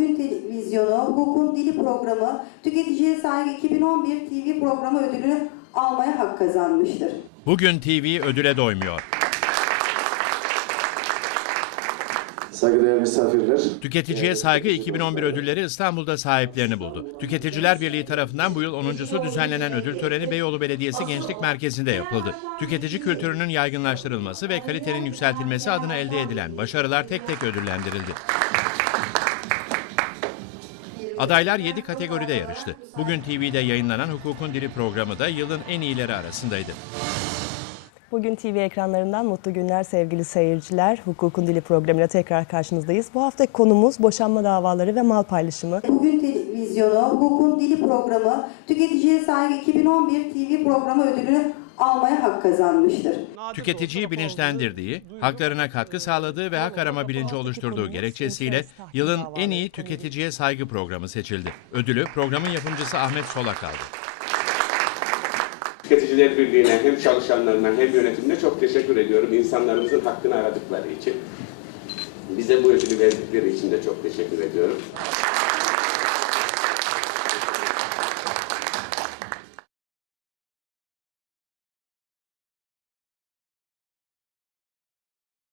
Bugün televizyonu Hukukun Dili programı Tüketiciye Saygı 2011 TV programı ödülünü almaya hak kazanmıştır. Bugün TV ödüle doymuyor. Saygıdeğer misafirler, Tüketiciye Saygı 2011 ödülleri İstanbul'da sahiplerini buldu. Tüketiciler Birliği tarafından bu yıl 10.sü düzenlenen ödül töreni Beyoğlu Belediyesi Gençlik Merkezi'nde yapıldı. Tüketici kültürünün yaygınlaştırılması ve kalitenin yükseltilmesi adına elde edilen başarılar tek tek ödüllendirildi. Adaylar 7 kategoride yarıştı. Bugün TV'de yayınlanan Hukukun Dili programı da yılın en iyileri arasındaydı. Bugün TV ekranlarından mutlu günler sevgili seyirciler. Hukukun Dili programıyla tekrar karşınızdayız. Bu haftaki konumuz boşanma davaları ve mal paylaşımı. Bugün televizyonu Hukukun Dili programı Tüketiciye Saygı 2011 TV programı ödülünü almaya hak kazanmıştır. Tüketiciyi bilinçlendirdiği, haklarına katkı sağladığı ve hak arama bilinci oluşturduğu gerekçesiyle yılın en iyi tüketiciye saygı programı seçildi. Ödülü programın yapımcısı Ahmet Solak aldı. Tüketiciler Birliği'ne hem çalışanlarına hem yönetimine çok teşekkür ediyorum. İnsanlarımızın hakkını aradıkları için. Bize bu ödülü verdikleri için de çok teşekkür ediyorum.